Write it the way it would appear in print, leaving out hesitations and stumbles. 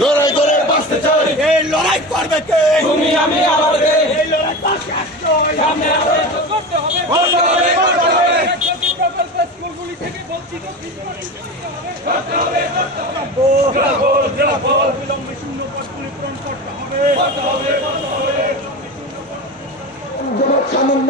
লড়াই করে বাঁচতে চাই, এই লড়াই করবে কে? তুমি আমি আমাদের এই লড়াই সামনে করতে হবে। স্কুলগুলি থেকে বঞ্চিত বিলম্বে শূন্য পদগুলি পূরণ করতে হবে। সামান্য